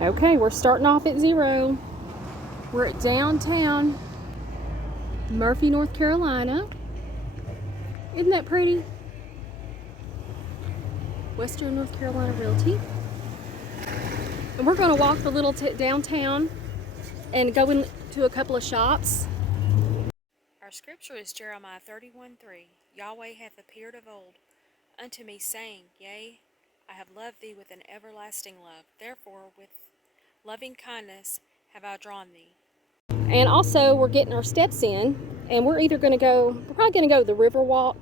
Okay, we're starting off at 0. We're at downtown Murphy, North Carolina. Isn't that pretty? Western North Carolina Realty. And we're going to walk the little downtown and go into a couple of shops. Our scripture is Jeremiah 31:3. Yahweh hath appeared of old unto me, saying, Yea, I have loved thee with an everlasting love. Therefore, with loving kindness have I drawn thee. And also, we're getting our steps in, and we're probably going to go to the Riverwalk.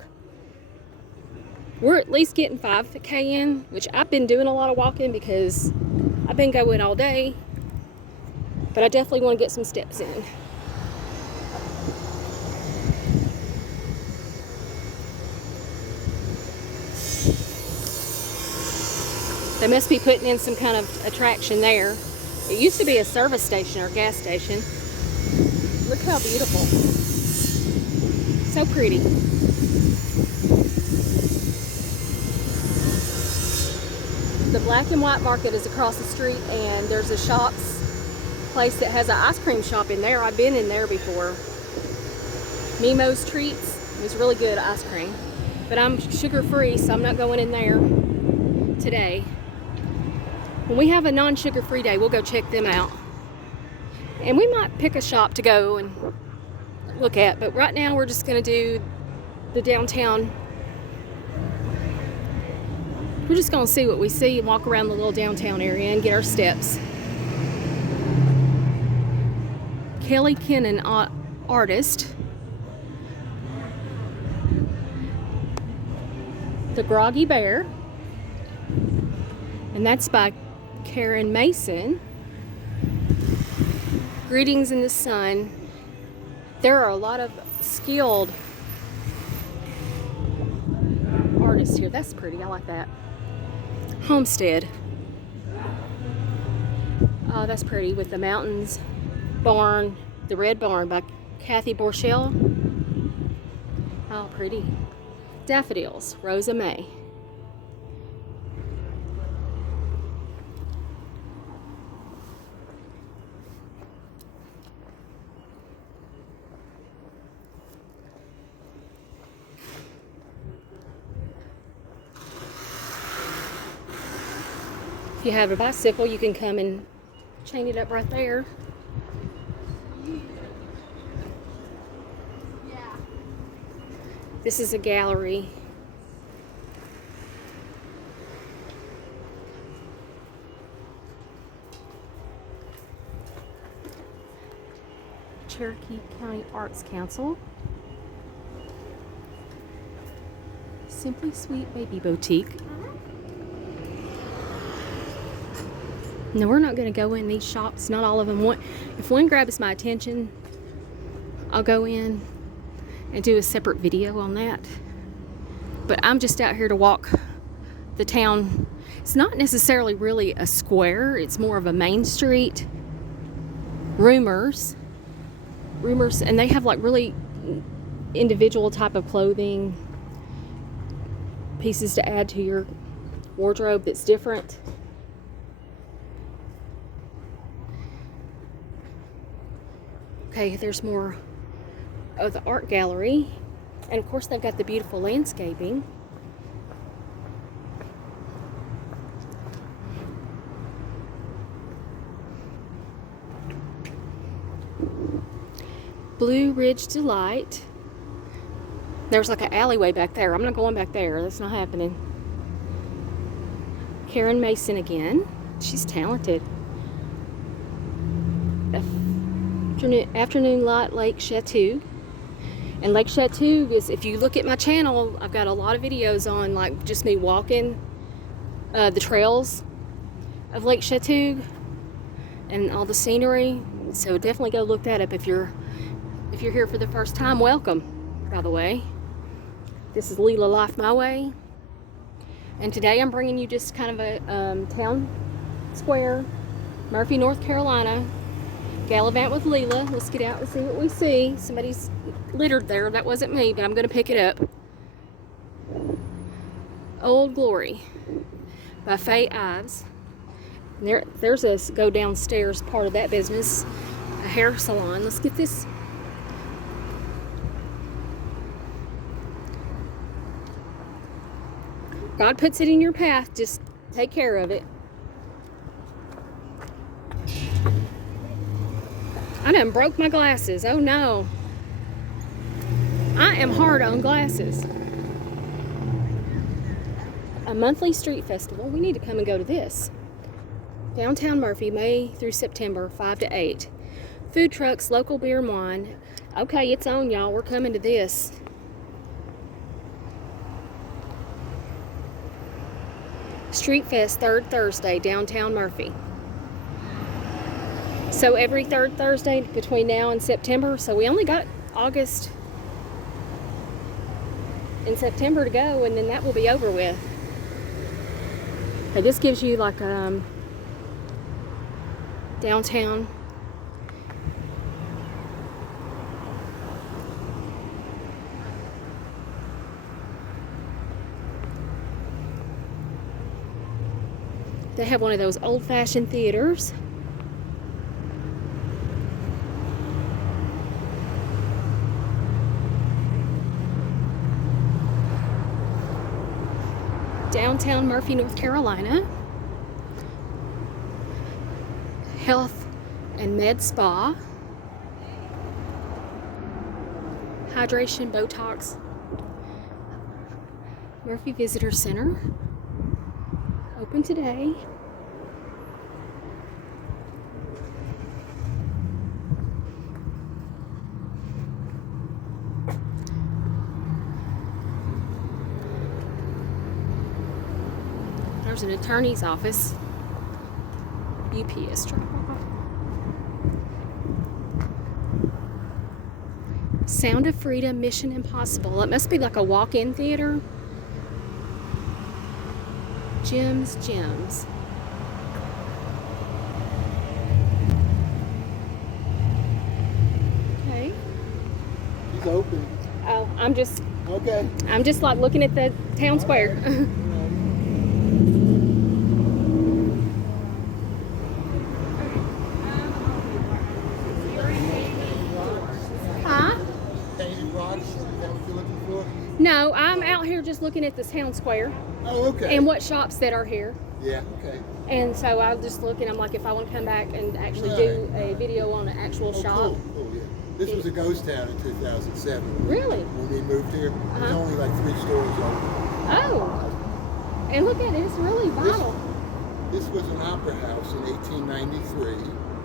We're at least getting 5K in, which I've been doing a lot of walking because I've been going all day. But I definitely want to get some steps in. They must be putting in some kind of attraction there. It used to be a service station or gas station. Look how beautiful. So pretty. The Black and White Market is across the street, and there's a place that has an ice cream shop in there. I've been in there before. Nemo's Treats. It was really good ice cream. But I'm sugar free, so I'm not going in there today. When we have a non-sugar free day, we'll go check them out. And we might pick a shop to go and look at, but right now we're just going to do the downtown. We're just going to see what we see and walk around the little downtown area and get our steps. Kelly Kennan, artist. The Groggy Bear. And that's by Karen Mason. Greetings in the Sun. There are a lot of skilled artists here. That's pretty. I like that. Homestead. Oh, that's pretty with the mountains. Barn. The Red Barn by Kathy Borchell. Oh, pretty. Daffodils. Rosa May. If you have a bicycle, you can come and chain it up right there. This is a gallery. Cherokee County Arts Council. Simply Sweet Baby Boutique. No, we're not going to go in these shops. Not all of them. If one grabs my attention, I'll go in and do a separate video on that. But I'm just out here to walk the town. It's not necessarily really a square. It's more of a main street. Rumors, and they have like really individual type of clothing, pieces to add to your wardrobe that's different. Okay, there's more of the art gallery, and of course they've got the beautiful landscaping. Blue Ridge Delight. There's like an alleyway back there. I'm not going back there. That's not happening. Karen Mason again. She's talented. Afternoon Light Lake Chateau. And Lake Chateau is, if you look at my channel, I've got a lot of videos on like just me walking the trails of Lake Chateau and all the scenery. So definitely go look that up if you're here for the first time. Welcome, by the way. This is LelaLifeMyWay, and today I'm bringing you just kind of a town square, Murphy, North Carolina. Gallivant with Lela. Let's get out and see what we see. Somebody's littered there. That wasn't me, but I'm going to pick it up. Old Glory by Faye Ives. There's a go downstairs part of that business, a hair salon. Let's get this. God puts it in your path, just take care of it. I done broke my glasses. Oh no. I am hard on glasses. A monthly street festival. We need to come and go to this. Downtown Murphy, May through September, 5 to 8. Food trucks, local beer and wine. Okay, it's on, y'all. We're coming to this. Street Fest, third Thursday, downtown Murphy. So every third Thursday between now and September. So we only got August and September to go, and then that will be over with. Okay, this gives you like downtown. They have one of those old-fashioned theaters. Downtown Murphy, North Carolina. Health and Med Spa. Hydration, Botox. Murphy Visitor Center. Open today. There's an attorney's office. UPS drop off. Sound of Freedom, Mission Impossible. It must be like a walk-in theater. Gems. Okay. He's open. Oh, I'm just like looking at the town square. Huh? Painted rocks, is that what you're looking for? No, I'm out here just looking at the town square Oh, okay. and what shops that are here. Yeah, okay. And so I was just looking, I'm like, if I want to come back and actually do a video on an actual shop. Cool, yeah. This was a ghost town in 2007. Really? When we moved here, there's only like 3 stores open. Oh. And look at it, it's really vital. This was an opera house in 1893.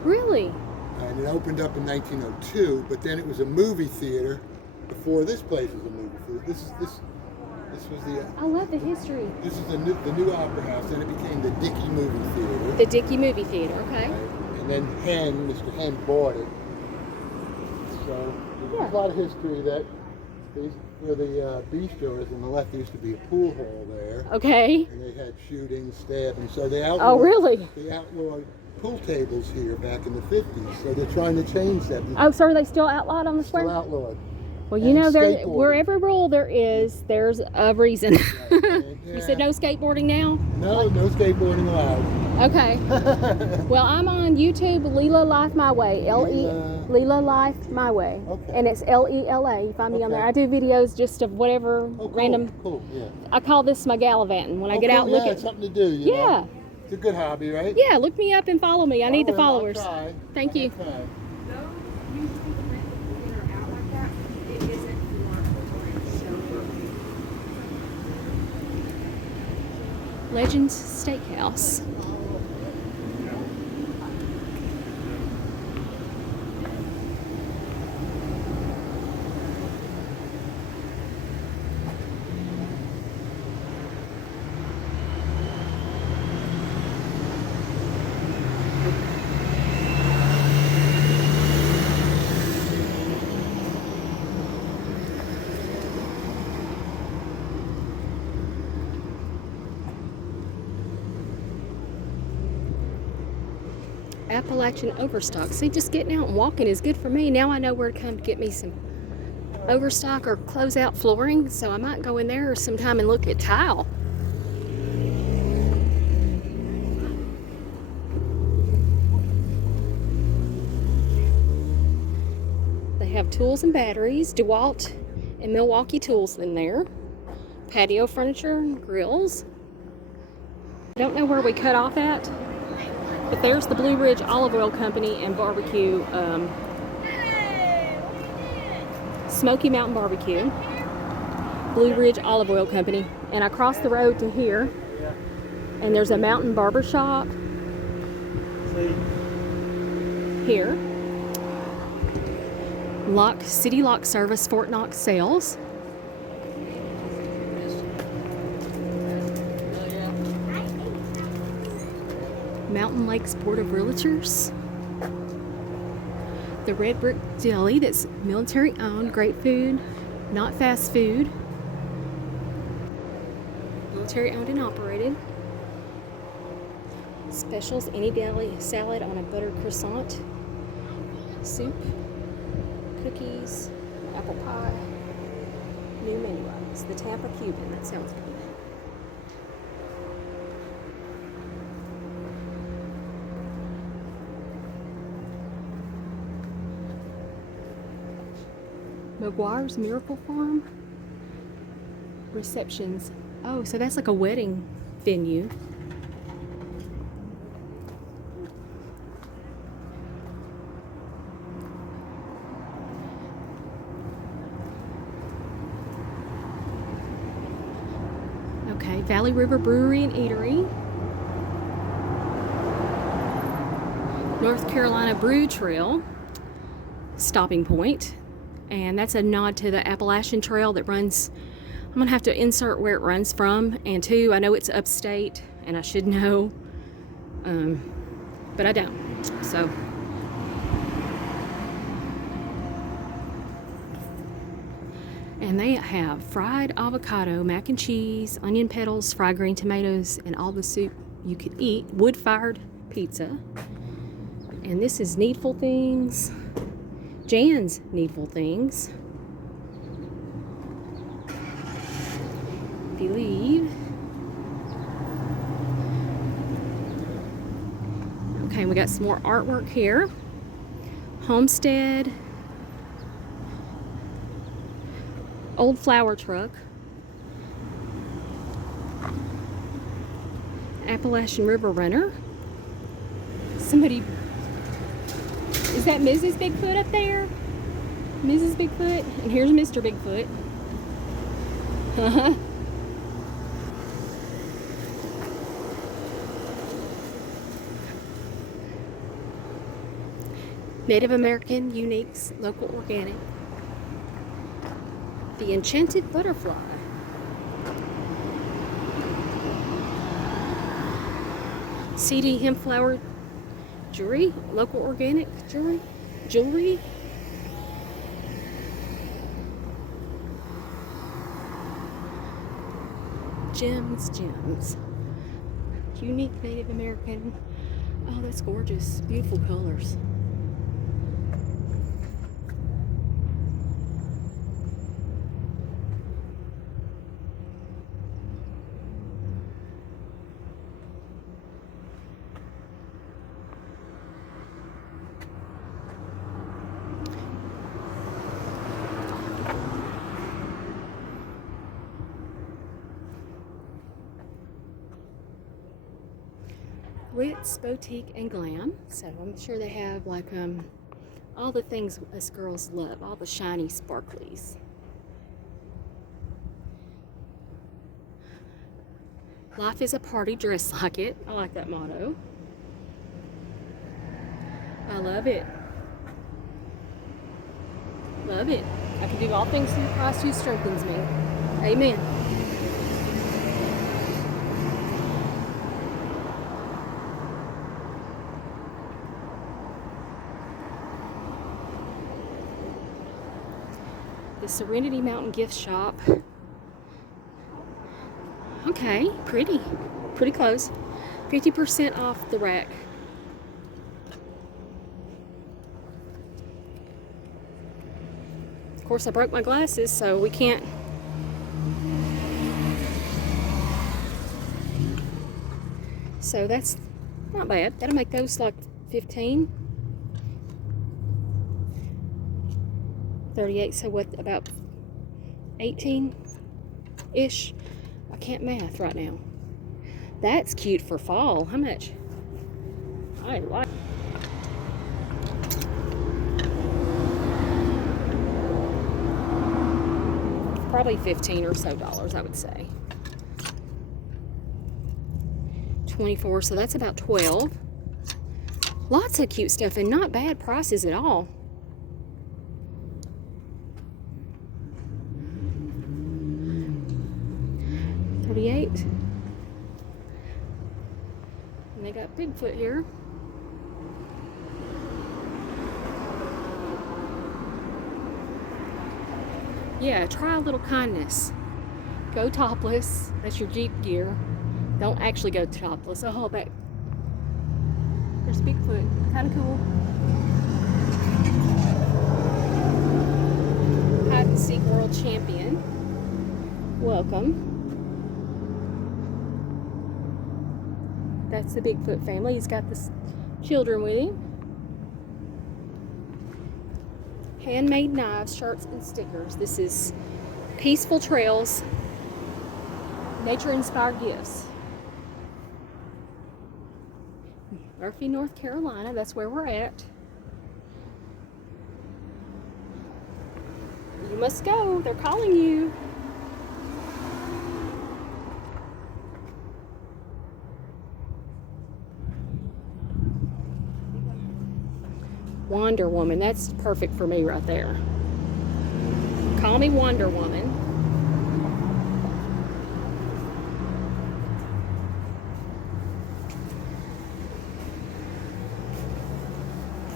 Really? And it opened up in 1902, but then it was a movie theater before this place was a movie theater. This was the. I love the history. This is the new opera house, then it became the Dickey Movie Theater. The Dickey Movie Theater, okay. Right? And then Mr. Hen bought it. So there's a lot of history that where the bistro is on the left, there used to be a pool hall there. Okay. And they had shooting, stabbing. So they outlawed. Oh, really? They outlawed pool tables here back in the 50s. So they're trying to change that. Oh, so are they still outlawed on the square? Still outlawed. Well, you know, where every rule there is, there's a reason. Yeah. You said no skateboarding now? No skateboarding allowed. Okay. Well, I'm on YouTube, LelaLifeMyWay. LelaLifeMyWay. Okay. And it's Lela. You find me on there. Okay. I do videos just of whatever random. Cool, yeah. I call this my gallivanting. When I get out and look at. It's something to do, you Yeah. know? It's a good hobby, right? Yeah, look me up and follow me. I need the followers. I'll try. Thank you. I'll try. Legends Steakhouse. Appalachian Overstock. See, just getting out and walking is good for me. Now I know where to come to get me some overstock or close out flooring, so I might go in there sometime and look at tile. have tools and batteries, DeWalt and Milwaukee tools in there. Patio furniture, grills. I don't know where we cut off at, but there's the Blue Ridge Olive Oil Company and barbecue, Smoky Mountain Barbecue, Blue Ridge Olive Oil Company. And I crossed the road to here, and there's a Mountain Barber Shop here. City Lock Service, Fort Knox Sales. Mountain Lakes Board of Realtors. The Red Brick Deli, that's military owned, great food, not fast food. Military owned and operated. Specials, any deli salad on a buttered croissant. Soup, cookies, apple pie. New menu items. The Tampa Cuban, that sounds good. McGuire's Miracle Farm. Receptions. Oh, so that's like a wedding venue. Okay, Valley River Brewery and Eatery. North Carolina Brew Trail stopping point. And that's a nod to the Appalachian Trail that runs, I'm going to have to insert where it runs from. And two, I know it's upstate, and I should know, but I don't. So, and they have fried avocado, mac and cheese, onion petals, fried green tomatoes, and all the soup you could eat. Wood-fired pizza. And this is Needful Things. Jan's Needful Things. Believe. Okay, we got some more artwork here. Homestead. Old flower truck. Appalachian River Runner. Somebody. Is that Mrs. Bigfoot up there? Mrs. Bigfoot? And here's Mr. Bigfoot. Native American Uniques, local organic. The Enchanted Butterfly. CD hemp flower jewelry, local organic jewelry. Gems. Unique Native American. Oh, that's gorgeous. Beautiful colors. Ritz Boutique and Glam. So I'm sure they have like all the things us girls love, all the shiny sparklies. Life is a party, dress like it. I like that motto. I love it. Love it. I can do all things through Christ who strengthens me. Amen. The Serenity Mountain Gift Shop. Okay, pretty close. 50% off the rack. Of course, I broke my glasses, so we can't. So that's not bad. That'll make those like 15. 38, so what, about 18-ish? I can't math right now. That's cute for fall. How much? I like. Probably $15 or so, I would say. 24, so that's about 12. Lots of cute stuff and not bad prices at all. $38. And they got Bigfoot here. Yeah, try a little kindness. Go topless. That's your Jeep gear. Don't actually go topless. Oh, hold back. There's Bigfoot. Kind of cool. Hide and Seek World Champion. Welcome. That's the Bigfoot family. He's got the children with him. Handmade knives, shirts, and stickers. This is Peaceful Trails, nature-inspired gifts. Murphy, North Carolina, that's where we're at. You must go, they're calling you. Wonder Woman, that's perfect for me right there. Call me Wonder Woman.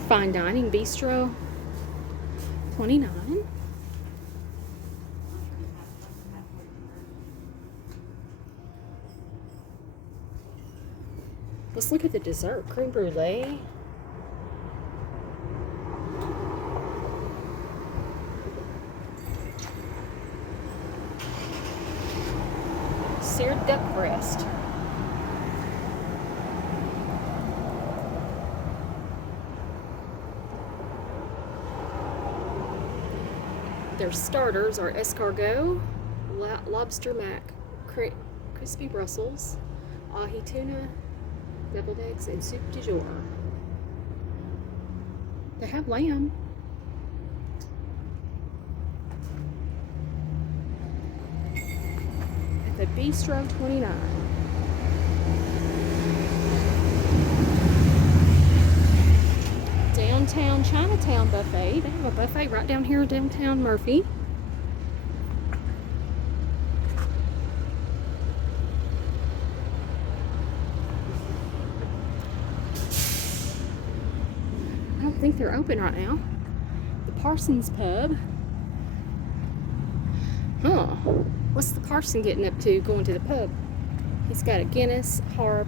Fine Dining Bistro, $29. Let's look at the dessert. Creme brulee. Seared duck breast. Their starters are escargot, lobster mac, crispy Brussels, ahi tuna, deviled eggs, and soup du jour. They have lamb. At the Bistro, $29. Downtown Chinatown buffet. They have a buffet right down here in downtown Murphy. I don't think they're open right now. The Parsons Pub. Huh. What's the Parson getting up to going to the pub? He's got a Guinness, harp,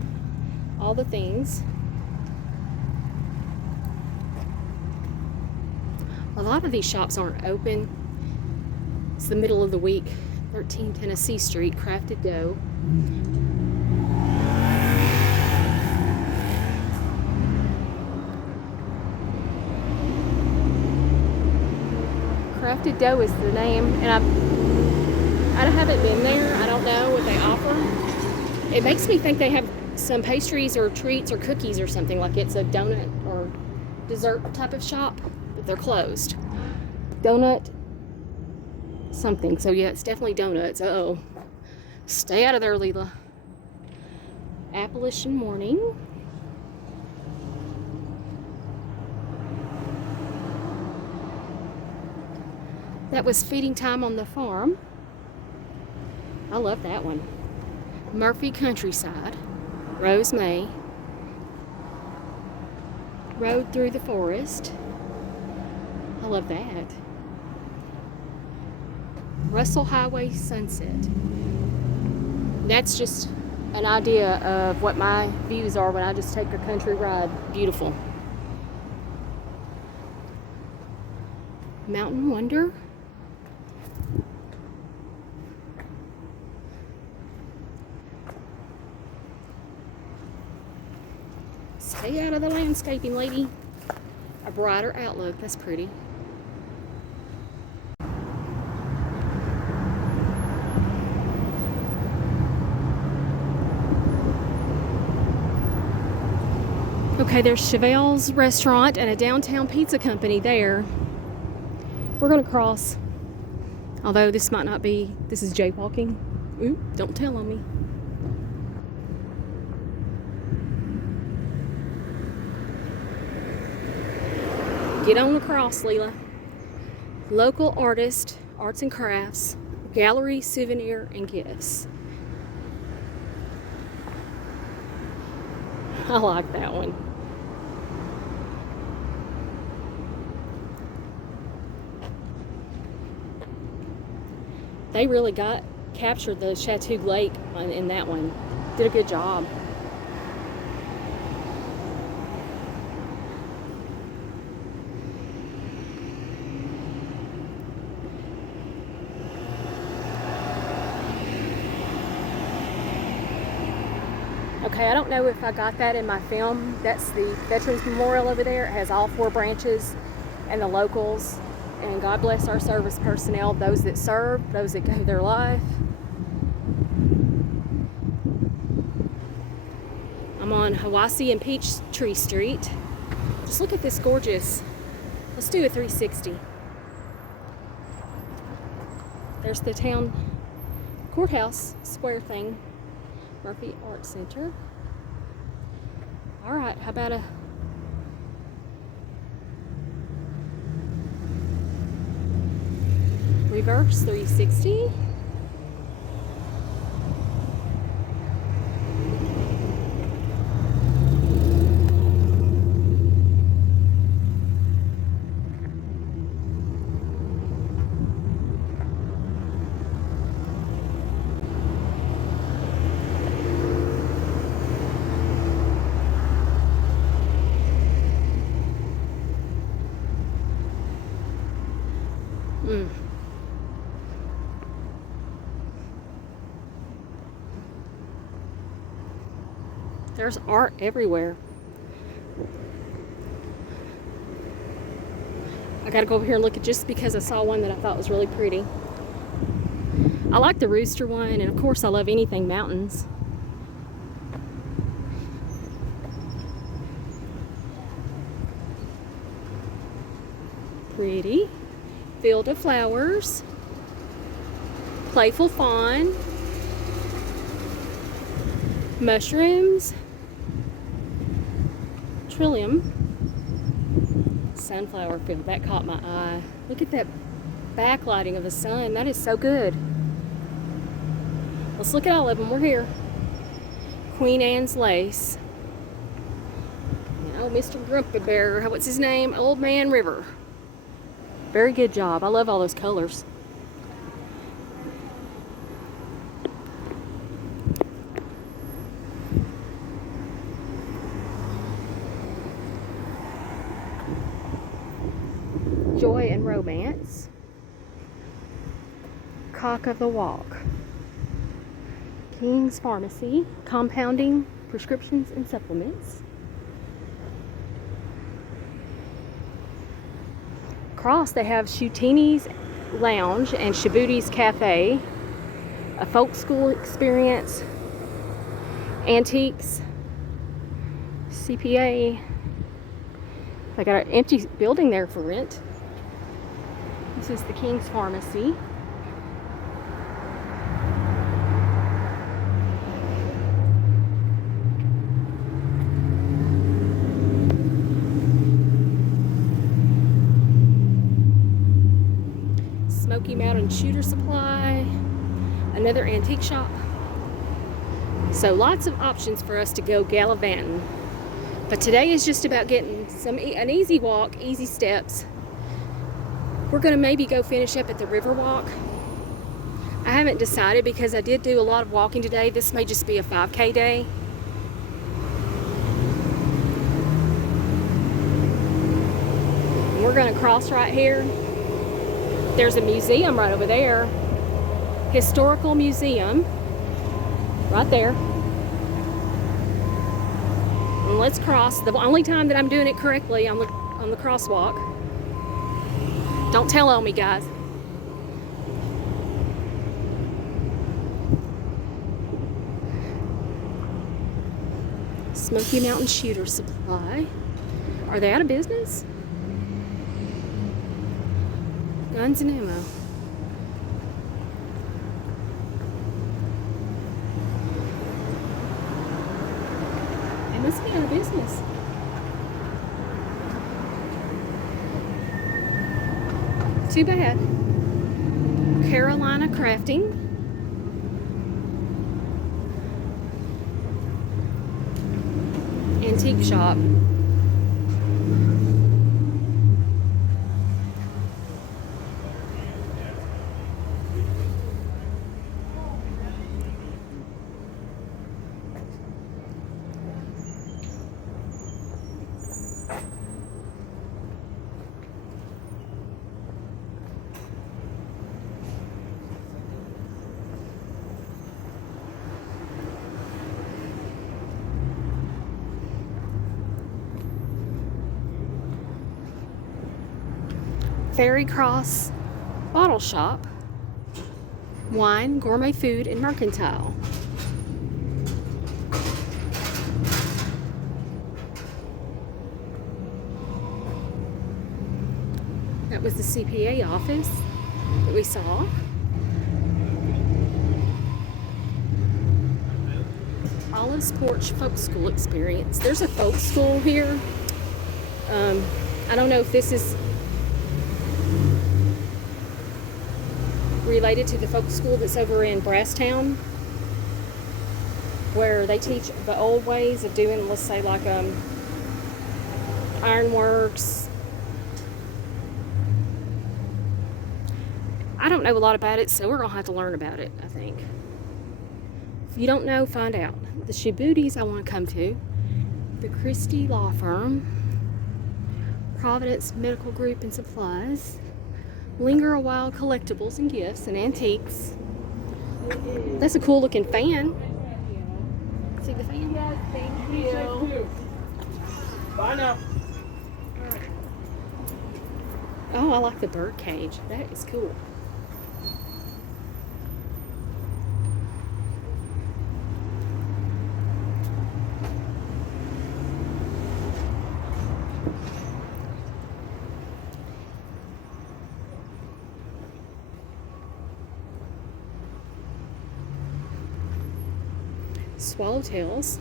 all the things. A lot of these shops aren't open. It's the middle of the week. 13 Tennessee Street, Crafted Dough. Crafted Dough is the name, and I haven't been there. I don't know what they offer. It makes me think they have some pastries or treats or cookies or something, like it's a donut or dessert type of shop. They're closed. Donut something. So yeah, it's definitely donuts. Uh-oh. Stay out of there, Lela. Appalachian Morning. That was Feeding Time on the Farm. I love that one. Murphy Countryside. Rose May. Road Through the Forest. I love that. Russell Highway Sunset. That's just an idea of what my views are when I just take a country ride. Beautiful. Mountain Wonder. Stay out of the landscaping, lady. A Brighter Outlook. That's pretty. Okay, there's Chevelle's restaurant and a downtown pizza company there. We're gonna cross. Although this might not be, this is jaywalking. Ooh, don't tell on me. Get on across, Lela. Local artist, arts and crafts, gallery, souvenir, and gifts. I like that one. They really captured the Chateau Lake in that one. Did a good job. Okay, I don't know if I got that in my film. That's the Veterans Memorial over there. It has all 4 branches and the locals. And God bless our service personnel, those that serve, those that gave their life. I'm on Hiwassee and Peachtree Street. Just look at this gorgeous. Let's do a 360. There's the town courthouse square thing. Murphy Art Center. All right, how about a reverse 360? There's art everywhere. I gotta go over here and look at just because I saw one that I thought was really pretty. I like the rooster one, and of course I love anything mountains. Pretty. Field of flowers. Playful fawn. Mushrooms. Trillium. Sunflower field. That caught my eye. Look at that backlighting of the sun. That is so good. Let's look at all of them. We're here. Queen Anne's lace. Oh, Mr. Grumpy Bear. What's his name? Old Man River. Very good job. I love all those colors. Joy and Romance. Cock of the Walk. King's Pharmacy. Compounding, prescriptions, and supplements. Across they have Shutini's Lounge and Shabuti's Cafe. A folk school experience. Antiques. CPA. They got an empty building there for rent. This is the King's Pharmacy. Smoky Mountain Shooter Supply. Another antique shop. So lots of options for us to go gallivanting. But today is just about getting an easy walk, easy steps. We're gonna maybe go finish up at the Riverwalk. I haven't decided because I did do a lot of walking today. This may just be a 5K day. We're gonna cross right here. There's a museum right over there. Historical museum. Right there. And let's cross. The only time that I'm doing it correctly on the crosswalk. Don't tell on me, guys. Smoky Mountain Shooter Supply. Are they out of business? Guns and ammo. They must be out of business. Too bad. Carolina Crafting. Antique shop. Ferry Cross Bottle Shop. Wine, gourmet food, and mercantile. That was the CPA office that we saw. Olive's Porch Folk School Experience. There's a folk school here. I don't know if this is related to the folk school that's over in Brasstown, where they teach the old ways of doing, let's say, like ironworks. I don't know a lot about it, so we're gonna have to learn about it, I think. If you don't know, find out. The Shibutis I want to come to. The Christie Law Firm. Providence Medical Group and Supplies. Linger a While Collectibles and Gifts and Antiques. That's a cool looking fan. See the fan? Yes, thank you. Bye now. Oh, I like the bird cage. That is cool. Swallowtails.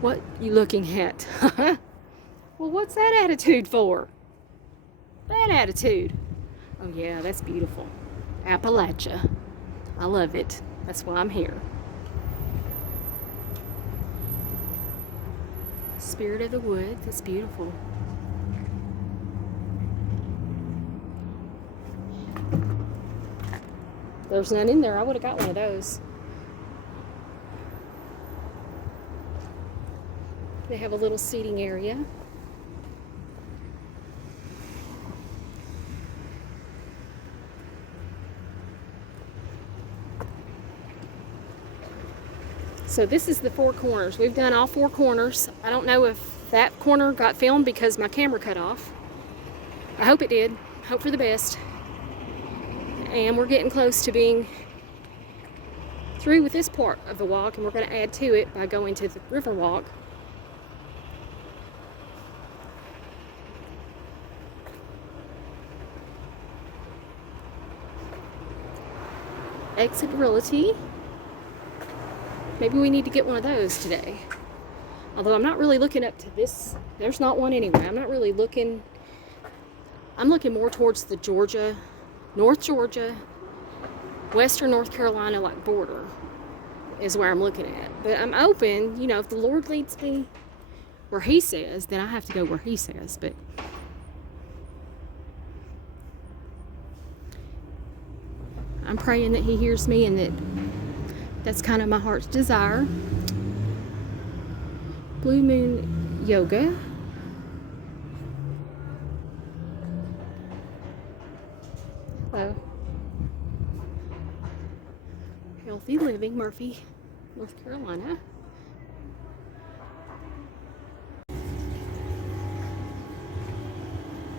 What you looking at? Well, what's that attitude for? That attitude. Oh yeah, that's beautiful. Appalachia. I love it. That's why I'm here. Spirit of the Wood. That's beautiful. There's none in there. I would have got one of those. They have a little seating area. So this is the four corners. We've done all four corners. I don't know if that corner got filmed because my camera cut off. I hope it did. Hope for the best. And we're getting close to being through with this part of the walk, and we're going to add to it by going to the Riverwalk. Exit Realty. Maybe we need to get one of those today. Although I'm not really looking up to this. There's not one anyway. I'm not really looking. I'm looking more towards the Georgia, North Georgia, Western North Carolina like border is where I'm looking at. But I'm open, you know, if the Lord leads me where He says, then I have to go where He says. But I'm praying that He hears me and that's kind of my heart's desire. Blue Moon Yoga. Hello. Healthy Living, Murphy, North Carolina.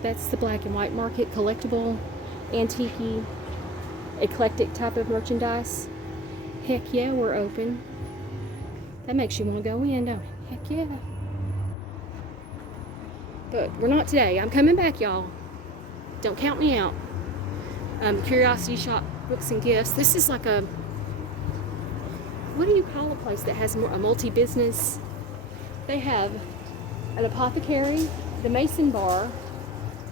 That's the black and white market, collectible, antique, eclectic type of merchandise. Heck yeah, we're open. That makes you want to go in, don't it? Heck yeah. But we're not today. I'm coming back, y'all. Don't count me out. Curiosity shop, books and gifts. This is like a, what do you call a place that has a multi-business? They have an apothecary, the Mason Bar,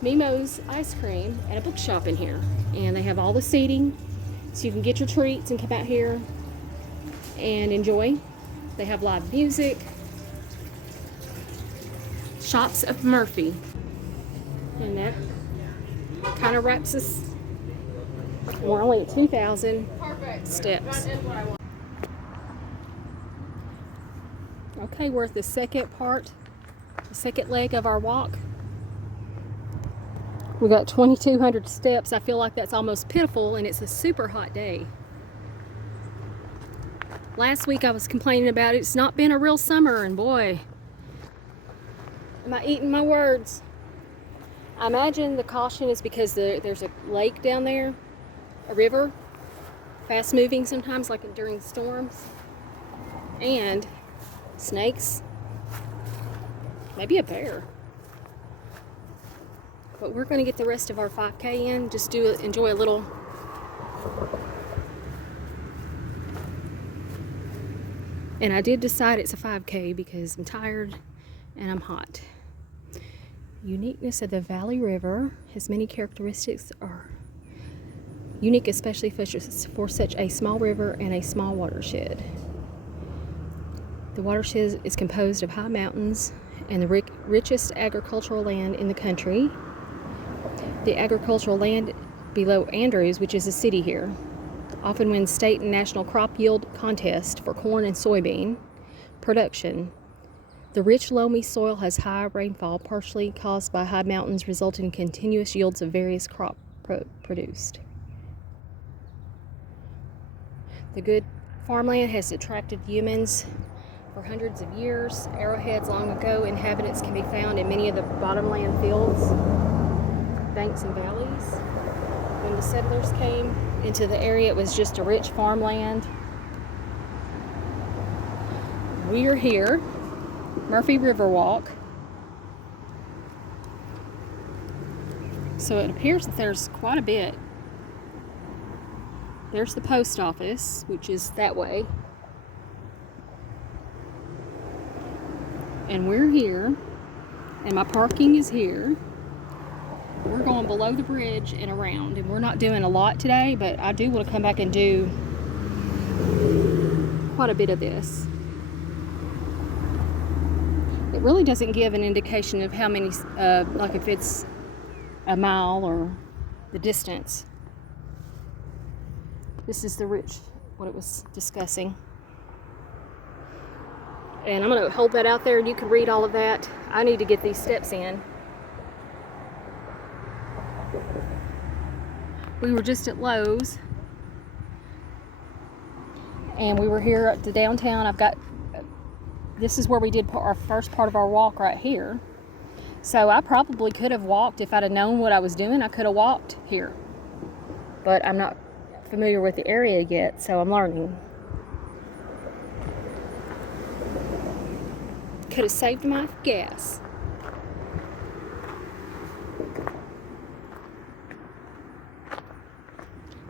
Mimo's ice cream, and a bookshop in here. And they have all the seating, so you can get your treats and come out here and enjoy. They have live music. Shops of Murphy. And that kind of wraps us. We're only at 2,000 steps. Okay, we're at the second part, the second leg of our walk. We got 2,200 steps. I feel like that's almost pitiful, and it's a super hot day. Last week I was complaining about it's not been a real summer, and boy, am I eating my words. I imagine the caution is because there's a lake down there, a river, fast moving sometimes, like during storms, and snakes, maybe a bear. But we're going to get the rest of our 5K in, just enjoy a little. And I did decide it's a 5K because I'm tired and I'm hot. Uniqueness of the Valley River has many characteristics are unique, especially for such a small river and a small watershed. The watershed is composed of high mountains and the richest agricultural land in the country. The agricultural land below Andrews, which is a city here, often wins state and national crop yield contests for corn and soybean production. The rich loamy soil has high rainfall, partially caused by high mountains, resulting in continuous yields of various crop produced. The good farmland has attracted humans for hundreds of years. Arrowheads long ago, inhabitants can be found in many of the bottomland fields, banks and valleys. When the settlers came into the area, it was just a rich farmland. We are here, Murphy Riverwalk. So it appears that there's quite a bit. There's the post office, which is that way. And we're here, and my parking is here. We're going below the bridge and around, and we're not doing a lot today, but I do want to come back and do quite a bit of this. It really doesn't give an indication of how many, like if it's a mile or the distance. This is the rich, what it was discussing. And I'm going to hold that out there and you can read all of that. I need to get these steps in. We were just at Lowe's. And we were here at the downtown. This is where we did our first part of our walk right here. So I probably could have walked, if I'd have known what I was doing, I could have walked here. But I'm not familiar with the area yet, so I'm learning. Could have saved my gas.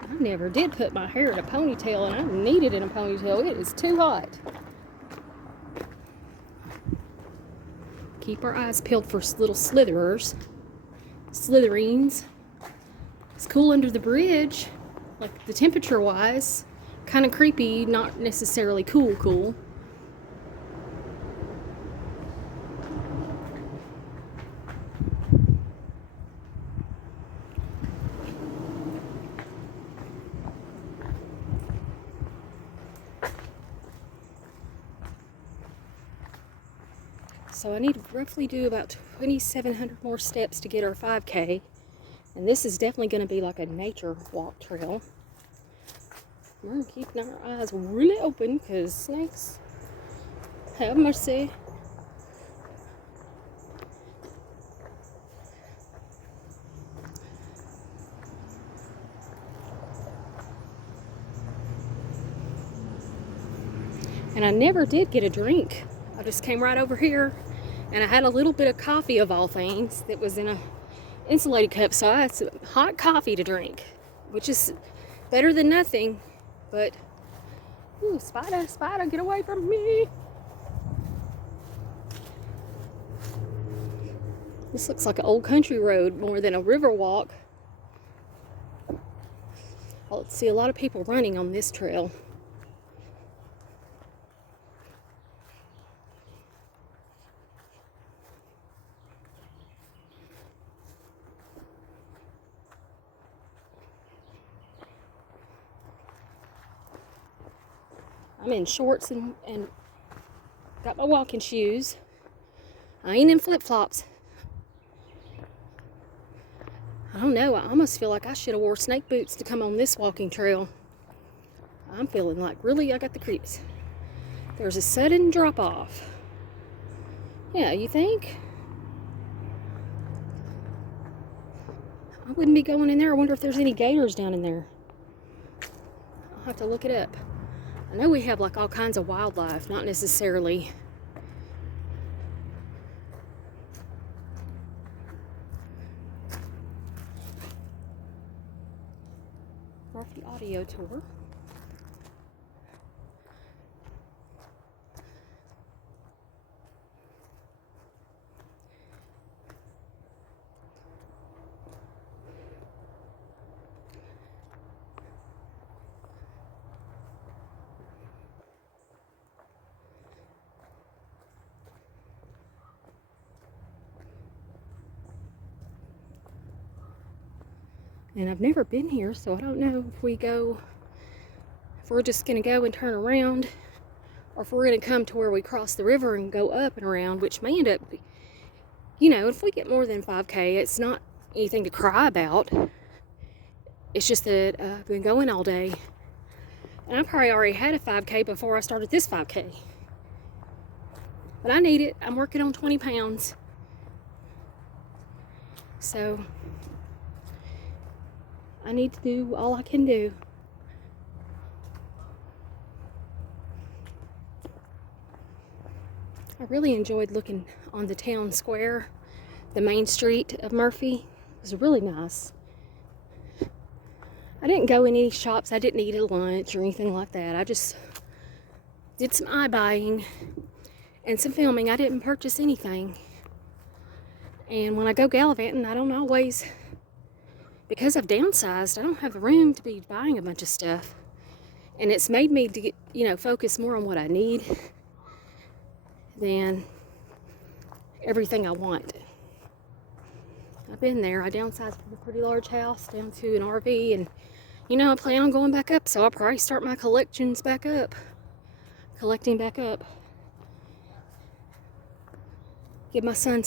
I never did put my hair in a ponytail, and I need it in a ponytail. It is too hot. Keep our eyes peeled for little slithereens. It's cool under the bridge, like the temperature wise. Kind of creepy, not necessarily cool. So I need to roughly do about 2,700 more steps to get our 5K. And this is definitely going to be like a nature walk trail. We're keeping our eyes really open because snakes have mercy. And I never did get a drink. I just came right over here and I had a little bit of coffee of all things that was in a insulated cup. So I had some hot coffee to drink, which is better than nothing. But, ooh, spider, spider, get away from me. This looks like an old country road more than a river walk. I'll see a lot of people running on this trail. I'm in shorts and got my walking shoes. I ain't in flip-flops. I don't know, I almost feel like I should have wore snake boots to come on this walking trail. I'm feeling like really I got the creeps. There's a sudden drop off. Yeah, you think? I wouldn't be going in there. I wonder if there's any gators down in there. I'll have to look it up. I know we have like all kinds of wildlife, not necessarily Murphy Audio Tour. And I've never been here, so I don't know if we're just gonna go and turn around, or if we're gonna come to where we cross the river and go up and around, which may end up, you know, if we get more than 5K, it's not anything to cry about. It's just that I've been going all day. And I probably already had a 5K before I started this 5K. But I need it. I'm working on 20 pounds. So I need to do all I can do. I really enjoyed looking on the town square, the main street of Murphy. It was really nice. I didn't go in any shops. I didn't eat a lunch or anything like that. I just did some eye buying and some filming. I didn't purchase anything. And when I go gallivanting, I don't always, because I've downsized, I don't have the room to be buying a bunch of stuff. And it's made me to get, you know, focus more on what I need than everything I want. I've been there. I downsized from a pretty large house down to an RV, and you know, I plan on going back up, so I'll probably start my collecting back up. Give my son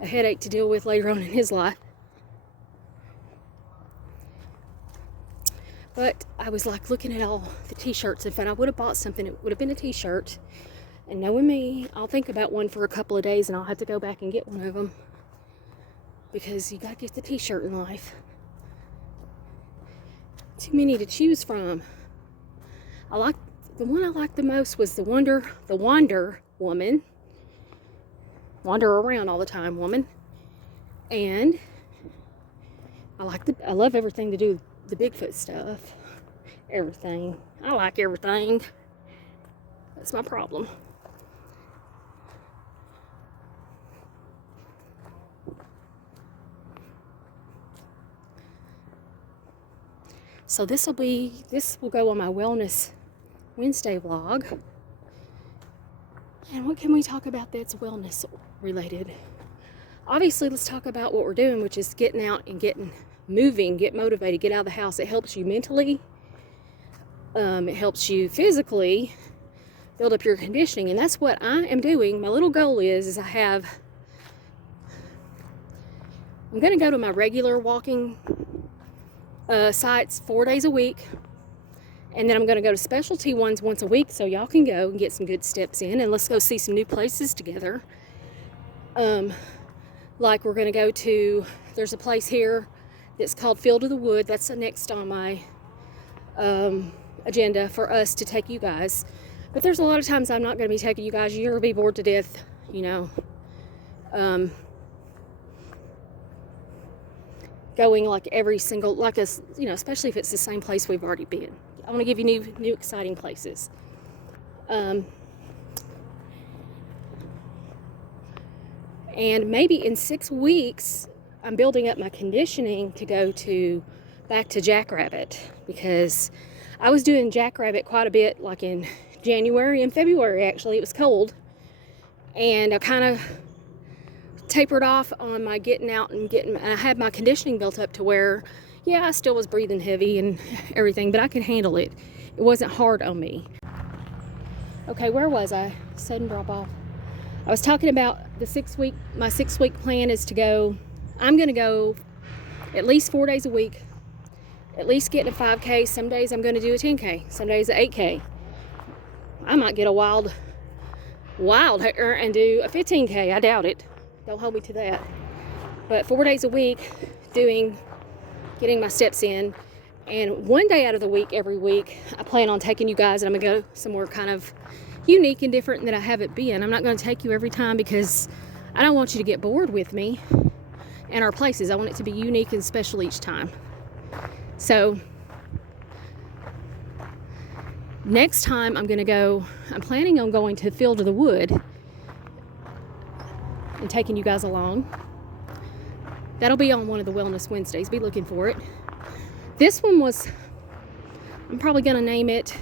a headache to deal with later on in his life. But I was like looking at all the t-shirts. If I would have bought something, it would have been a t-shirt. And knowing me, I'll think about one for a couple of days and I'll have to go back and get one of them. Because you gotta get the t-shirt in life. Too many to choose from. The one I liked the most was the Wander Woman. Wander around all the time woman. And I love everything to do with the Bigfoot stuff. Everything. I like everything. That's my problem. So this will go on my Wellness Wednesday vlog. And what can we talk about that's wellness related? Obviously, let's talk about what we're doing, which is getting out and getting moving, get motivated, get out of the house. It helps you mentally. It helps you physically build up your conditioning, and that's what I am doing. My little goal is I'm going to go to my regular walking sites 4 days a week, and then I'm going to go to specialty ones once a week, so y'all can go and get some good steps in, and let's go see some new places together. Like we're going to go to, there's a place here that's called Field of the Wood. That's the next on my agenda for us to take you guys. But there's a lot of times I'm not going to be taking you guys. You're going to be bored to death, you know. Going like every single, like a, you know, especially if it's the same place we've already been. I want to give you new exciting places. And maybe in 6 weeks, I'm building up my conditioning to go back to Jackrabbit, because I was doing Jackrabbit quite a bit, like in January and February. Actually, it was cold, and I kind of tapered off on my getting out and I had my conditioning built up to where, yeah, I still was breathing heavy and everything, but I could handle it. It wasn't hard on me. Okay, where was I? Sudden drop off. I was talking about my 6 week plan is to go, I'm going to go at least 4 days a week, at least getting a 5K. Some days I'm going to do a 10K, some days an 8K. I might get a wild and do a 15K. I doubt it. Don't hold me to that. But 4 days a week getting my steps in. And 1 day out of the week, every week, I plan on taking you guys, and I'm going to go somewhere kind of unique and different that I haven't been. I'm not going to take you every time because I don't want you to get bored with me and our places. I want it to be unique and special each time. So next time I'm planning on going to Field of the Wood and taking you guys along. That'll be on one of the Wellness Wednesdays. Be looking for it. This one I'm probably going to name it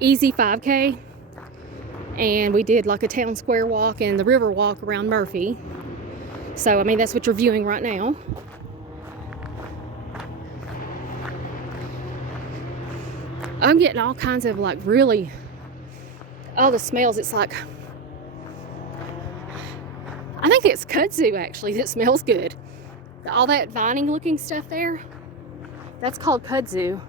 Easy 5K. And we did like a town square walk and the Riverwalk around Murphy. So, I mean, that's what you're viewing right now. I'm getting all kinds of like really, all the smells. It's like, I think it's kudzu actually that smells good. All that vining looking stuff there, that's called kudzu.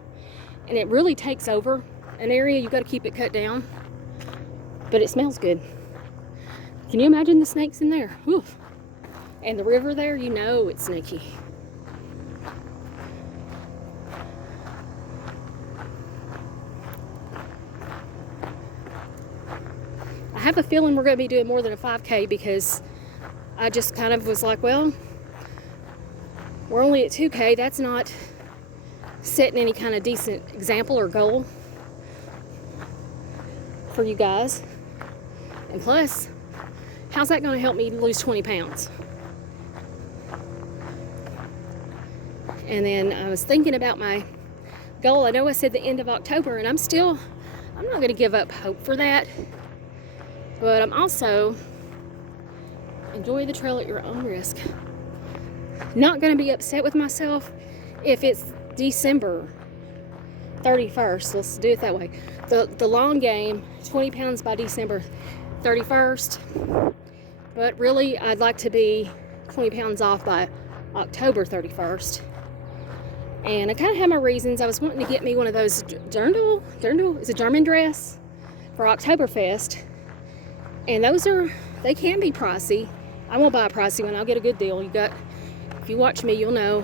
And it really takes over an area. You got to keep it cut down. But it smells good. Can you imagine the snakes in there? Whew. And the river there, you know it's snaky. I have a feeling we're going to be doing more than a 5K because I just kind of was like, well, we're only at 2K. That's not setting any kind of decent example or goal for you guys. And plus, how's that going to help me lose 20 pounds? And then I was thinking about my goal. I know I said the end of October, and I'm not going to give up hope for that. But I'm also, enjoy the trail at your own risk. Not going to be upset with myself if it's December 31st. Let's do it that way. The long game, 20 pounds by December 31st. But really, I'd like to be 20 pounds off by October 31st. And I kind of have my reasons. I was wanting to get me one of those Dirndl is a German dress for Oktoberfest. And they can be pricey. I won't buy a pricey one. I'll get a good deal. If you watch me, you'll know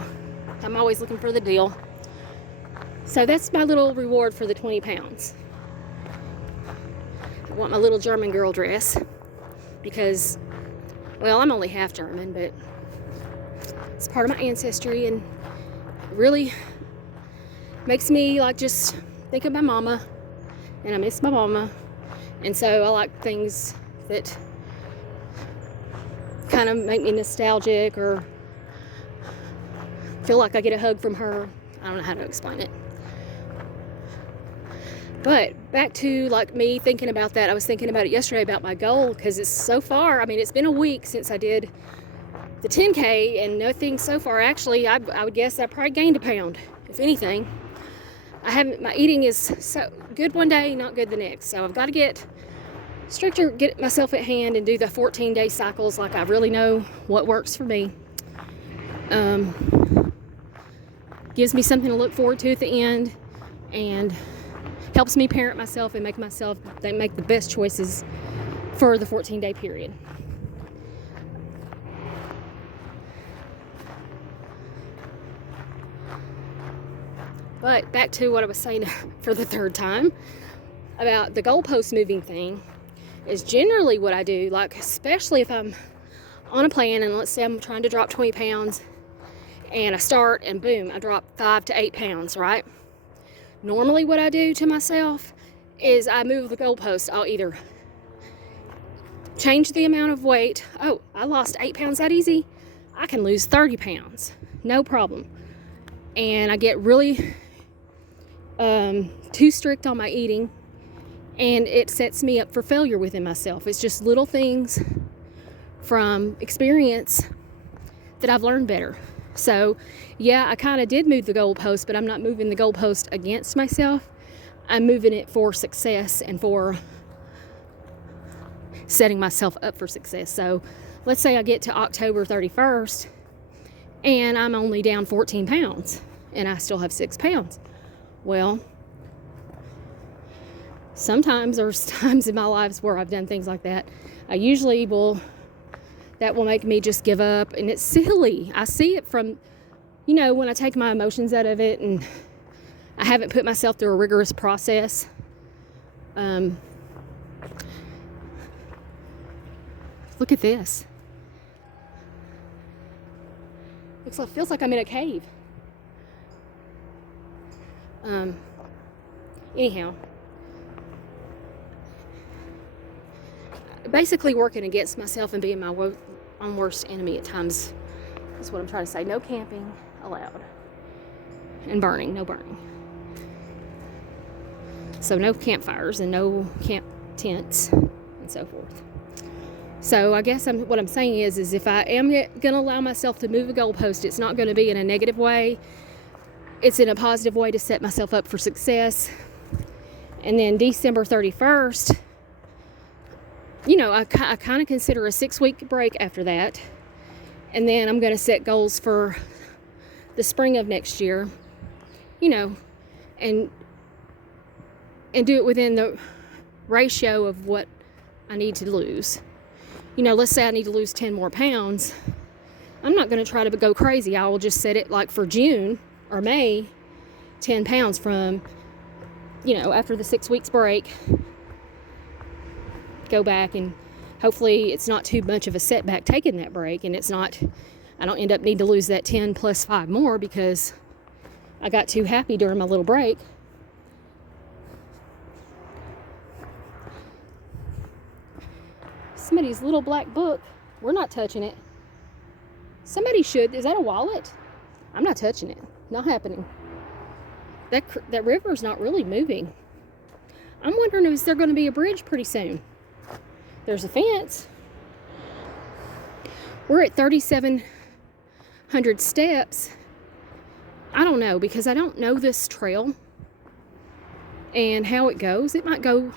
I'm always looking for the deal. So that's my little reward for the 20 pounds. I want my little German girl dress because, well, I'm only half German, but it's part of my ancestry, and it really makes me like just think of my mama, and I miss my mama. And so I like things that kind of make me nostalgic or feel like I get a hug from her. I don't know how to explain it. But back to like me thinking about that. I was thinking about it yesterday about my goal, because it's so far, I mean, it's been a week since I did the 10K and nothing so far. Actually, I would guess I probably gained a pound, if anything. My eating is so good one day, not good the next. So I've got to get stricter, get myself at hand and do the 14-day cycles like I really know what works for me. Gives me something to look forward to at the end, and helps me parent myself and make the best choices for the 14-day period. But back to what I was saying for the third time. about the goalpost moving thing is generally what I do, like especially if I'm on a plan and let's say I'm trying to drop 20 pounds and I start and boom, I drop 5 to 8 pounds, right? Normally what I do to myself is I move the goalpost. I'll either change the amount of weight. Oh, I lost 8 pounds that easy. I can lose 30 pounds, no problem. And I get really too strict on my eating, and it sets me up for failure within myself. It's just little things from experience that I've learned better. So yeah, I kind of did move the goalpost, but I'm not moving the goalpost against myself. I'm moving it for success and for setting myself up for success. So let's say I get to October 31st and I'm only down 14 pounds and I still have 6 pounds. Well, sometimes there's times in my lives where I've done things like that. I usually that will make me just give up, and it's silly. I see it from, when I take my emotions out of it and I haven't put myself through a rigorous process. Look at this. Feels like I'm in a cave. Anyhow, basically working against myself and being my own worst enemy at times is what I'm trying to say. No camping allowed. And burning, no burning. So no campfires and no camp tents and so forth. So I guess what I'm saying is if I am going to allow myself to move a goalpost, it's not going to be in a negative way. It's in a positive way to set myself up for success. And then December 31st, I kind of consider a 6-week break after that. And then I'm going to set goals for the spring of next year, and do it within the ratio of what I need to lose. Let's say I need to lose 10 more pounds. I'm not going to try to go crazy. I will just set it like for June or May, 10 pounds from, after the 6 weeks break, go back, and hopefully it's not too much of a setback taking that break, and I don't end up needing to lose that 10 plus 5 more because I got too happy during my little break. Somebody's little black book. We're not touching it. Somebody should. Is that a wallet? I'm not touching it. Not happening. That river is not really moving. I'm wondering is there going to be a bridge pretty soon? There's a fence. We're at 3,700 steps. I don't know, because I don't know this trail and how it goes. It might go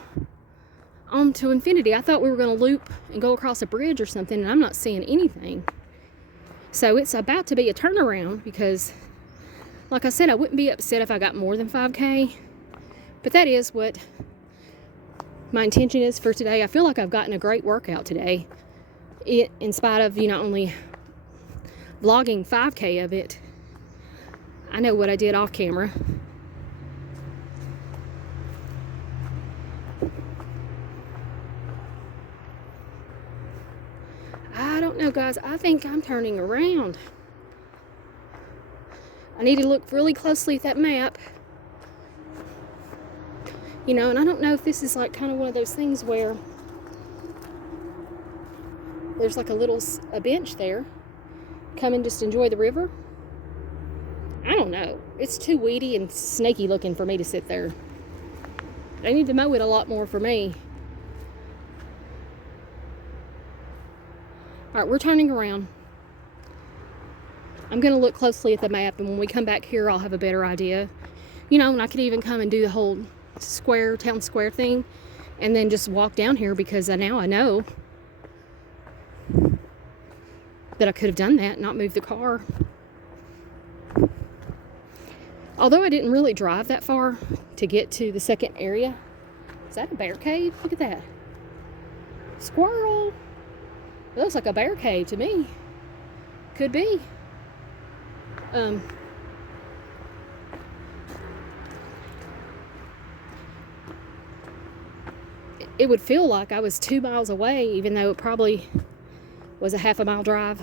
on to infinity. I thought we were going to loop and go across a bridge or something, and I'm not seeing anything. So it's about to be a turnaround because, like I said, I wouldn't be upset if I got more than 5K. But that is what my intention is for today. I feel like I've gotten a great workout today. In spite of, only vlogging 5K of it, I know what I did off camera. I don't know, guys. I think I'm turning around. I need to look really closely at that map. And I don't know if this is like kind of one of those things where there's like a bench there. Come and just enjoy the river. I don't know. It's too weedy and snaky looking for me to sit there. They need to mow it a lot more for me. All right, we're turning around. I'm going to look closely at the map, and when we come back here, I'll have a better idea. And I could even come and do the whole town square thing, and then just walk down here, because now I know that I could have done that, not moved the car. Although I didn't really drive that far to get to the second area. Is that a bear cave? Look at that. Squirrel. It looks like a bear cave to me. Could be. it would feel like I was 2 miles away, even though it probably was a half a mile drive.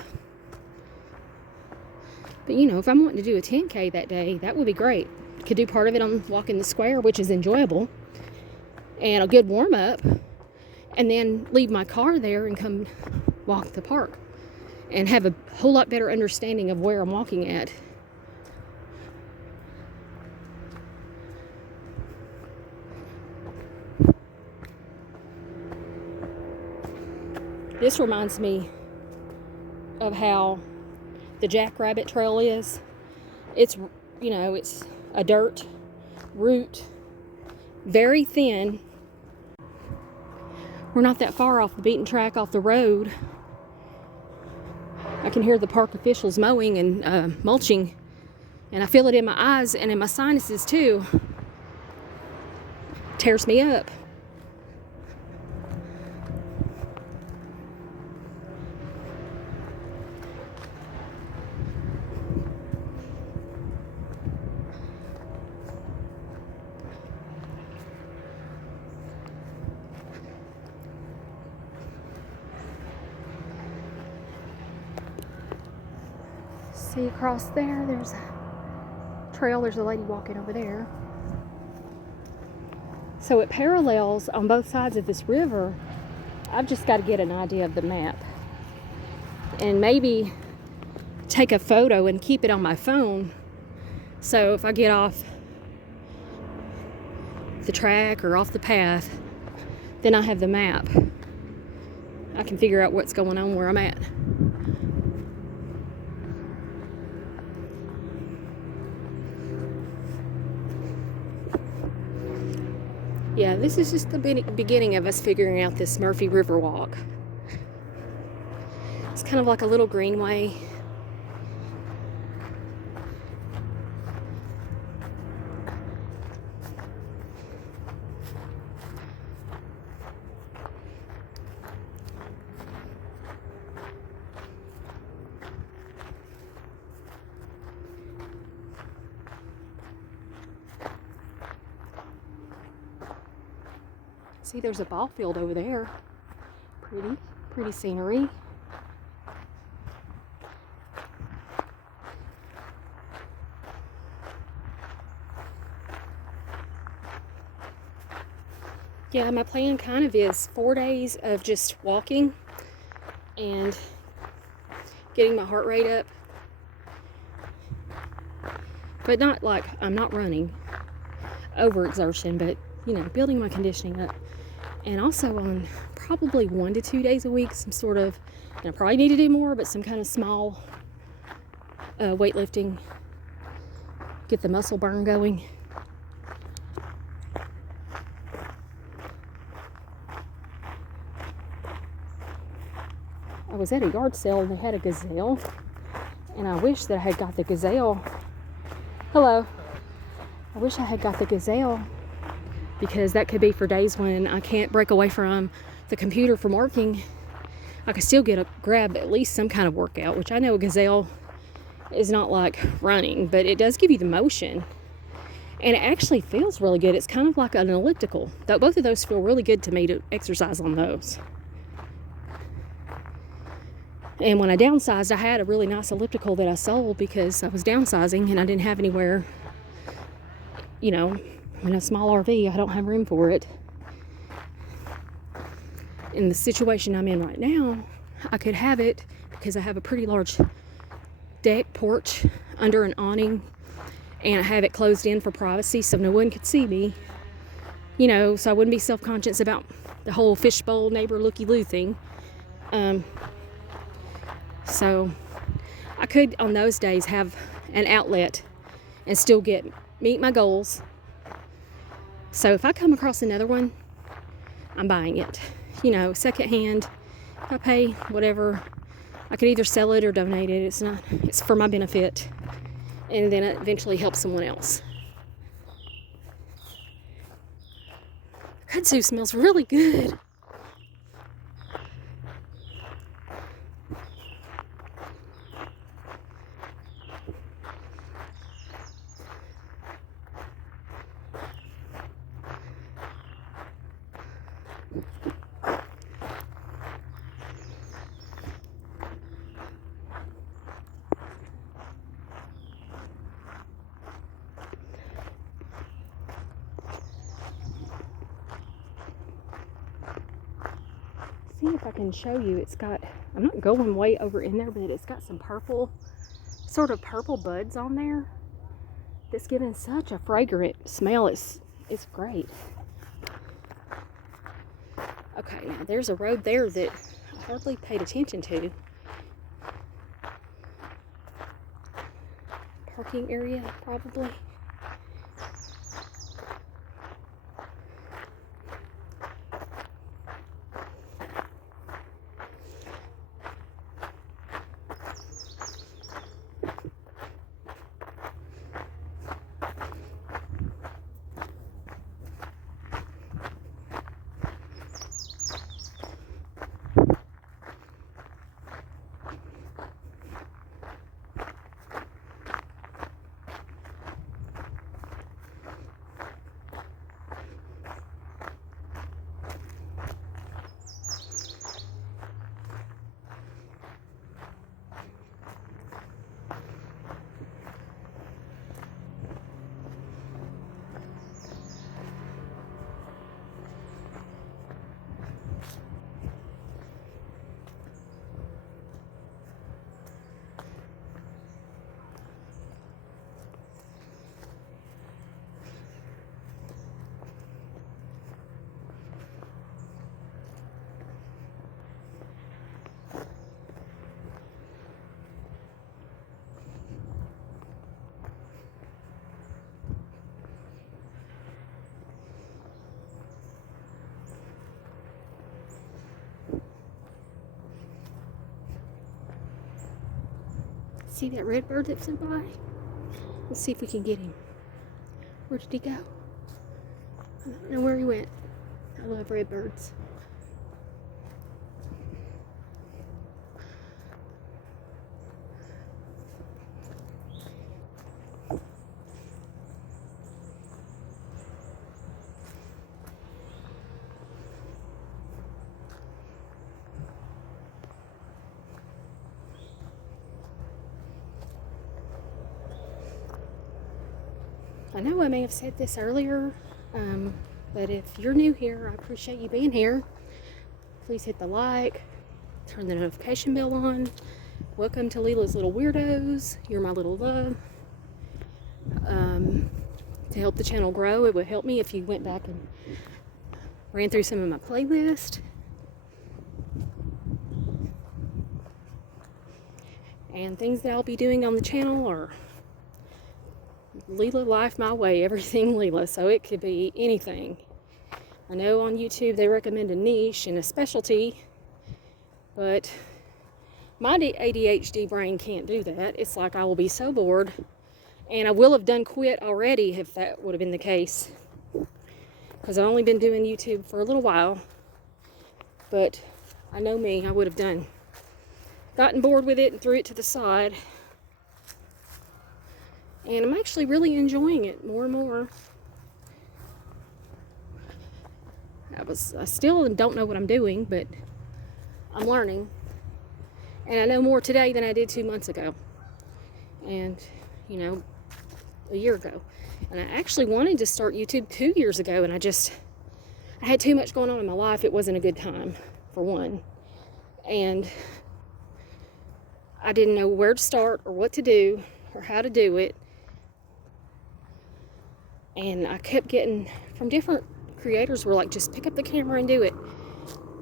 But you know, if I'm wanting to do a 10K that day, that would be great. Could do part of it on walking the square, which is enjoyable, and a good warm up, and then leave my car there and come walk the park and have a whole lot better understanding of where I'm walking at. This reminds me of how the Jackrabbit Trail is. It's, you know, it's a dirt route, very thin. We're not that far off the beaten track, off the road. I can hear the park officials mowing and mulching, and I feel it in my eyes and in my sinuses too. Tears me up. See across there, there's a trail, there's a lady walking over there. So it parallels on both sides of this river. I've just got to get an idea of the map and maybe take a photo and keep it on my phone, so if I get off the track or off the path, then I have the map. I can figure out what's going on where I'm at. Yeah, this is just the beginning of us figuring out this Murphy Riverwalk. It's kind of like a little greenway. See, there's a ball field over there. Pretty scenery. Yeah, my plan kind of is 4 days of just walking and getting my heart rate up. But not like I'm not running, overexertion, but you know, building my conditioning up. And also on probably 1 to 2 days a week, some sort of, and I probably need to do more, but some kind of small weightlifting, get the muscle burn going. I was at a yard sale and they had a gazelle, and I wish that I had got the gazelle. Hello. I wish I had got the gazelle, because that could be for days when I can't break away from the computer from working. I could still grab at least some kind of workout, which I know a gazelle is not like running, but it does give you the motion. And it actually feels really good. It's kind of like an elliptical. Both of those feel really good to me to exercise on those. And when I downsized, I had a really nice elliptical that I sold because I was downsizing and I didn't have anywhere, you know, in a small RV, I don't have room for it. In the situation I'm in right now, I could have it because I have a pretty large deck porch under an awning, and I have it closed in for privacy so no one could see me, you know, so I wouldn't be self-conscious about the whole fishbowl neighbor looky-loo thing. So I could on those days have an outlet and still meet my goals. So if I come across another one, I'm buying it. You know, secondhand. If I pay whatever, I could either sell it or donate it. It's for my benefit, and then it eventually helps someone else. Kudzu smells really good. See if I can show you. It's got, I'm not going way over in there, but it's got some purple, sort of purple buds on there. That's giving such a fragrant smell. It's great. Okay, now there's a road there that I hardly paid attention to. Parking area, probably. See that red bird that flew by? Let's see if we can get him. Where did he go? I don't know where he went. I love red birds. I know I may have said this earlier, but if you're new here, I appreciate you being here. Please hit the like, turn the notification bell on. Welcome to Lela's Little Weirdos. You're my little love. To help the channel grow, it would help me if you went back and ran through some of my playlist. And things that I'll be doing on the channel are Lela Life My Way, everything Lela, so it could be anything. I know on YouTube they recommend a niche and a specialty, but my ADHD brain can't do that. It's like I will be so bored, and I will have done quit already if that would have been the case, because I've only been doing YouTube for a little while, but I know me, I would have gotten bored with it and threw it to the side. And I'm actually really enjoying it more and more. I still don't know what I'm doing, but I'm learning. And I know more today than I did 2 months ago. And, you know, a year ago. And I actually wanted to start YouTube 2 years ago, and I had too much going on in my life. It wasn't a good time, for one. And I didn't know where to start or what to do or how to do it. And I kept getting from different creators were like, just pick up the camera and do it.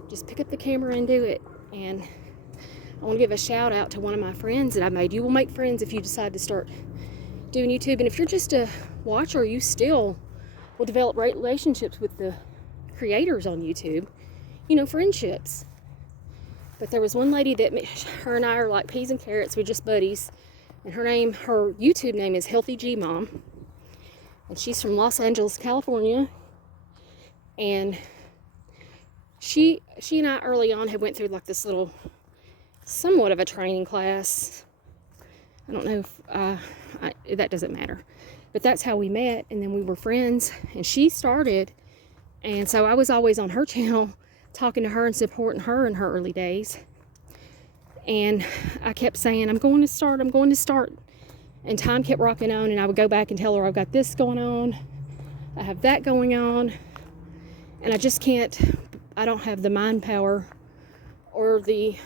Just pick up the camera and do it. And I want to give a shout out to one of my friends that I made. You will make friends if you decide to start doing YouTube. And if you're just a watcher, you still will develop relationships with the creators on YouTube. You know, friendships. But there was one lady that, her and I are like peas and carrots. We're just buddies. And her YouTube name is Healthy G Mom. And she's from Los Angeles, California. And she and I early on had went through like this little, somewhat of a training class. I don't know if, that doesn't matter. But that's how we met, and then we were friends. And she started, and so I was always on her channel talking to her and supporting her in her early days. And I kept saying, I'm going to start. And time kept rocking on, and I would go back and tell her, I've got this going on, I have that going on, and I just can't, I don't have the mind power or the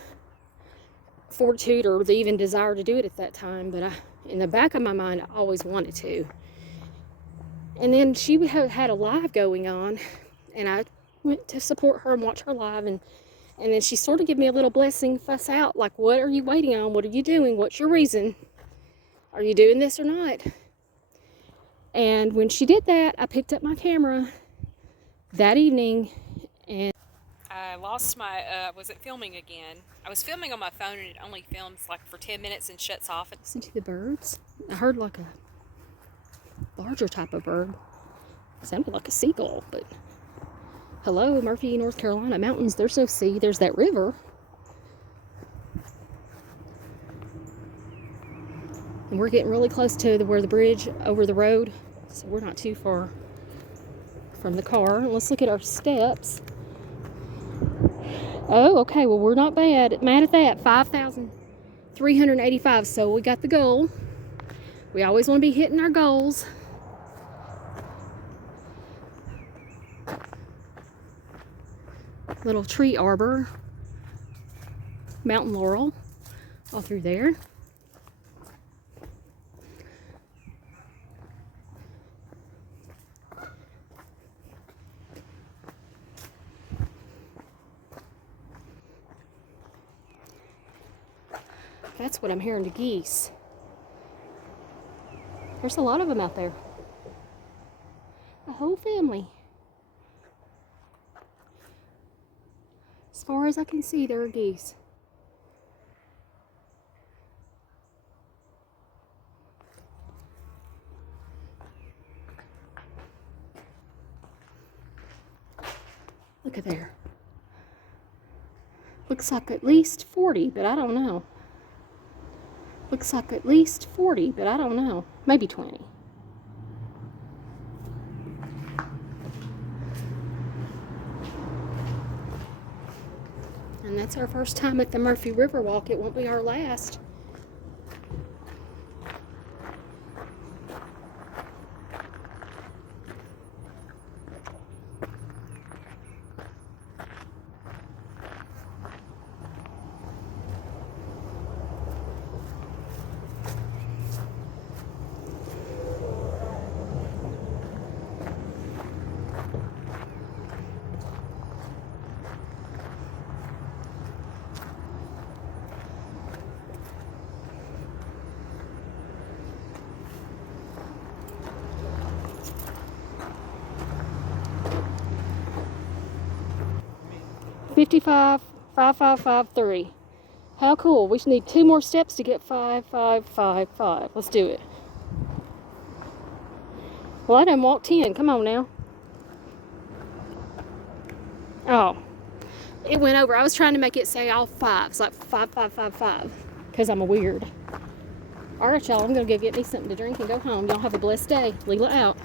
fortitude or the even desire to do it at that time. But in the back of my mind, I always wanted to. And then she had a live going on, and I went to support her and watch her live, and then she sort of gave me a little blessing fuss out, like, what are you waiting on? What are you doing? What's your reason? Are you doing this or not? And when she did that, I picked up my camera that evening, and I lost my, wasn't filming again. I was filming on my phone and it only films like for 10 minutes and shuts off. Listen to the birds. I heard like a larger type of bird. It sounded like a seagull, but hello, Murphy, North Carolina mountains. There's no sea. There's that river. And we're getting really close to where the bridge over the road, so we're not too far from the car. Let's look at our steps. Oh, okay, well, we're not mad at that. 5,385, so we got the goal. We always want to be hitting our goals. Little tree arbor, mountain laurel, all through there. That's what I'm hearing, the geese. There's a lot of them out there. A whole family. As far as I can see, there are geese. Look at there. Looks like at least 40, but I don't know. Looks like at least 40, but I don't know. Maybe 20. And that's our first time at the Murphy Riverwalk. It won't be our last. $55, 5553. How cool. We need 2 more steps to get 5555. Let's do it. Well, I done walked 10. Come on now. Oh. It went over. I was trying to make it say all 5s, like 5555, because I'm a weird. All right, y'all. I'm going to go get me something to drink and go home. Y'all have a blessed day. Lela out.